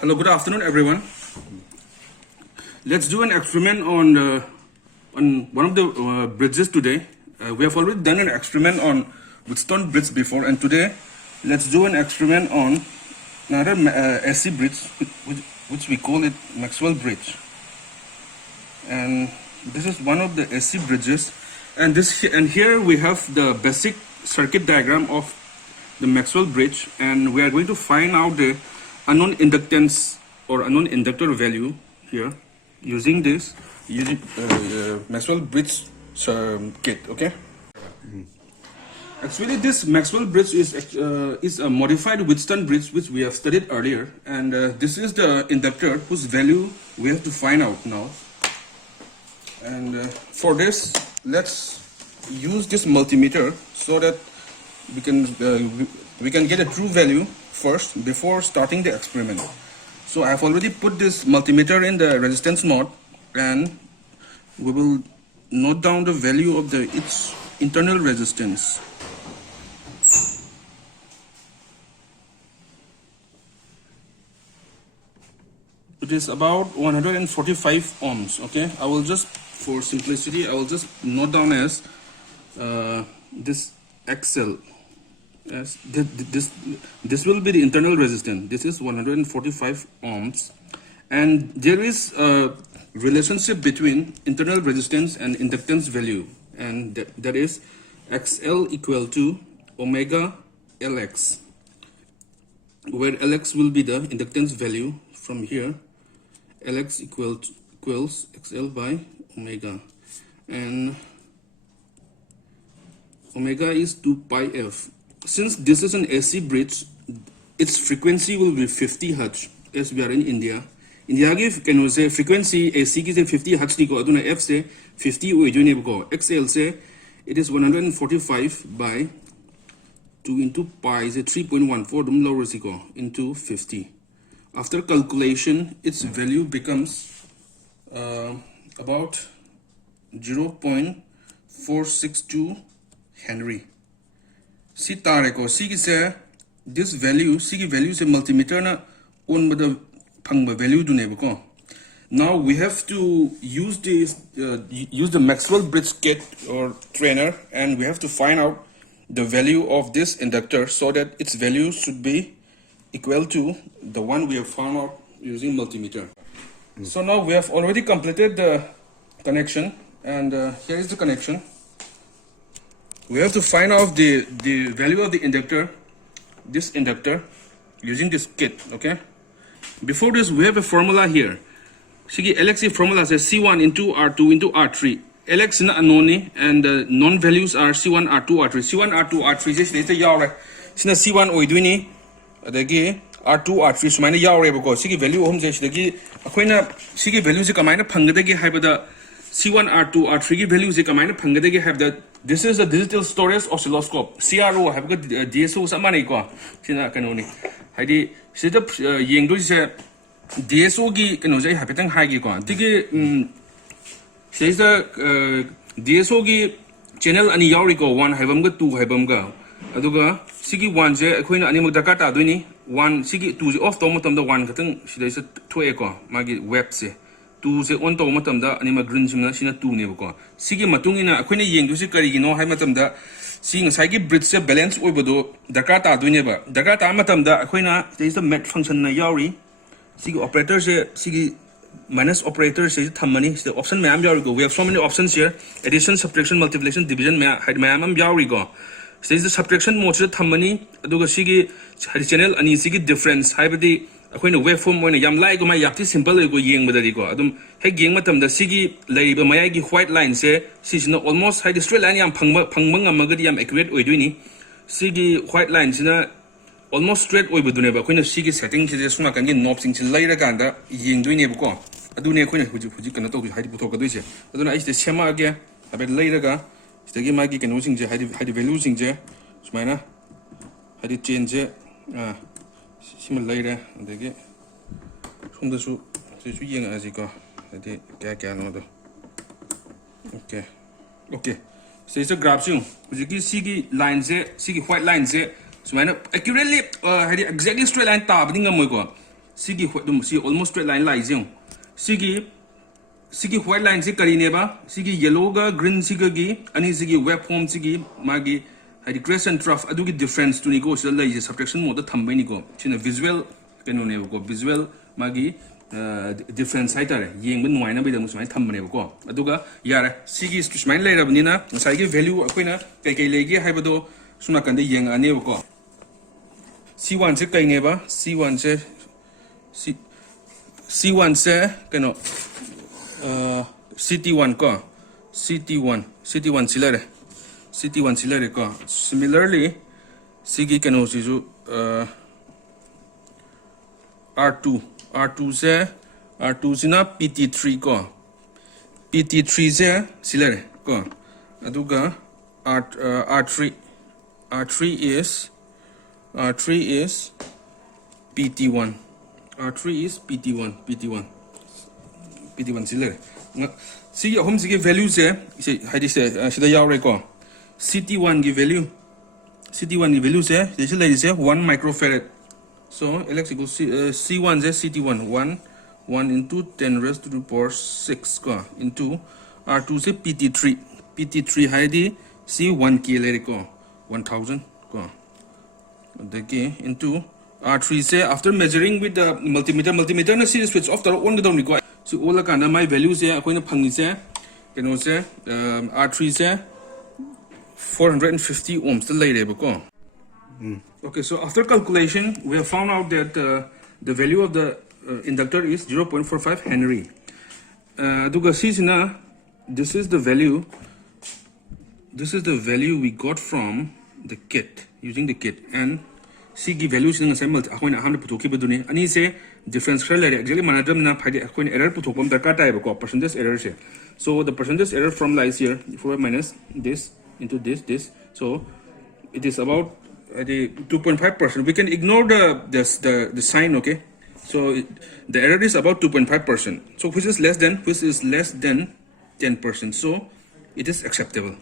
Hello, good afternoon, everyone. Let's do an experiment on one of the bridges today. We have already done an experiment on Wheatstone bridge before, and today let's do an experiment on another SC bridge, which we call it Maxwell Bridge. And this is one of the SC bridges, and here we have the basic circuit diagram of the Maxwell Bridge, and we are going to find out the unknown inductance or unknown inductor value here using Maxwell Bridge kit. Okay. Actually, this Maxwell Bridge is a modified Wheatstone bridge which we have studied earlier, and this is the inductor whose value we have to find out now. And for this, let's use this multimeter so that we can get a true value first before starting the experiment. So I have already put this multimeter in the resistance node, and we will note down the value of its internal resistance. It is about 145 ohms. Okay, I will just, for simplicity, I will just note down as this XL. Yes, this will be the internal resistance. This is 145 ohms, and there is a relationship between internal resistance and inductance value, and that is XL equal to omega Lx, where Lx will be the inductance value from here. Lx equals XL by omega, and omega is 2 pi f. Since this is an AC bridge, its frequency will be 50 Hz, as we are in India. India ki can say frequency AC ki se 50 Hz ni ko aduna F se 50 oi jo ne ko XL se it is 145 by 2 into pi se 3.14 dum lower si ko into 50. After calculation, its value becomes about 0.462 Henry. Si tare ko si se this value si value se multimeter na on the phangba value du ne ko. Now we have to use the Maxwell Bridge kit or trainer, and we have to find out the value of this inductor so that its value should be equal to the one we have found out using multimeter. So now we have already completed the connection, and here is the connection. We have to find out the value of the inductor, this inductor, using this kit. Okay. Before this, we have a formula here. Sigi Lx formula says C1 into R2 into R3. Lx is unknown, and the known values are C1, R2, R3. C1, R2, R3 is the yaw. Sina C1 oiduni, adagi R2, R3 sumana yaw because Sigi value home says the Aquina Sigi values kamina pangadagi have the C1, R2, R3 values kamina pangadagi have the. This is a digital storage oscilloscope. CRO have got DSO samani ko. Sina kanoni. Hadi sida yengdo se DSO gi kano jai hapetang hagi ko. Tigi says the DSO gi channel ani yauri ko 1 habam ga 2 habam ga. Aduga sigi 1 je akoina ani magdaka ta doini 1 sigi 2 je off to matam da 1 katang sida se 2 ko magi web se 2 se on to matam da ani ma green sing sina 2 ne ko sigi matungina akoina yengdu se kari gi no hai matam da sing sai gi bridge se balance oibodo daka ta doine ba daka ta matam da akoina there is a met function na yauri sigi operator se sigi minus operator se thamani the option ma am yauri go. We have so many options here: addition, subtraction, multiplication, division ma am yauri go. Says the subtraction mode se thamani aduga sigi channel ani sigi difference haibadi akoina waveform moina yam lai go ma yapti simple go yeng badari go adum he yeng matam da sigi leiba mayai gi white line se sisina almost high straight line yam phangmang amagadi yam accurate oidoini sigi white line sina almost straight oibadune ba akoina sigi setting se suma kan gi knob sing sin laira ganda yeng doine ba ko adune akoina huji kana to haidi puthok ka doise aduna ai se sema ge abe laira ga stagi magi kanu sing je haidi value sing je sumaina haidi change Simon later, they get from the soup. So you young as you go. I did get another. Okay. So it's a graph soon. You can see lines there, see white lines there. So I accurately, exactly straight line tab, I think I'm going to go. sigi almost straight line lai zing sigi white line si kari neba sigi yellow ga green siga gi ani sigi waveform sigi magi hadi crescent trough adugi difference to ni go so lai subtraction mode thambai ni go china visual kenu ne ko visual magi difference haitare yeng ben nuai na be dang sumai thambane ko aduga yare sigi sumai lai rabni na sai gi value akoina kai kai legi haibado suna kan de yeng ane ko c1 se kai ne ba c1 se keno ct1 ko ct1 silare ko similarly sigi keno sisu R2 sina PT3 ko PT3 se silare ko aduga R3 is PT1 silare sigi hom sigi value se haidi se sida yaure ko CT1 gi value se this is 1 microfarad. So Alex equals C1 is CT1 1 into 10 raised to the power 6 ko into R2 is PT3 haidi C1 k le ko 1000 ko okay into R3 say after measuring with the multimeter na see switch off the on the down ko so all ka na my value se akoina phangi se keno se R3 se 450 ohms the lay ko. Okay, so after calculation, we have found out that the value of the inductor is 0.45 Henry. This is the value we got from the kit, using the kit. And see the values in the same and he say difference exactly error percentage error. So the percentage error from lies here, 4 minus this into this. So it is about 2.5%. We can ignore the sign, okay? So the error is about 2.5%. So which is less than 10%. So it is acceptable.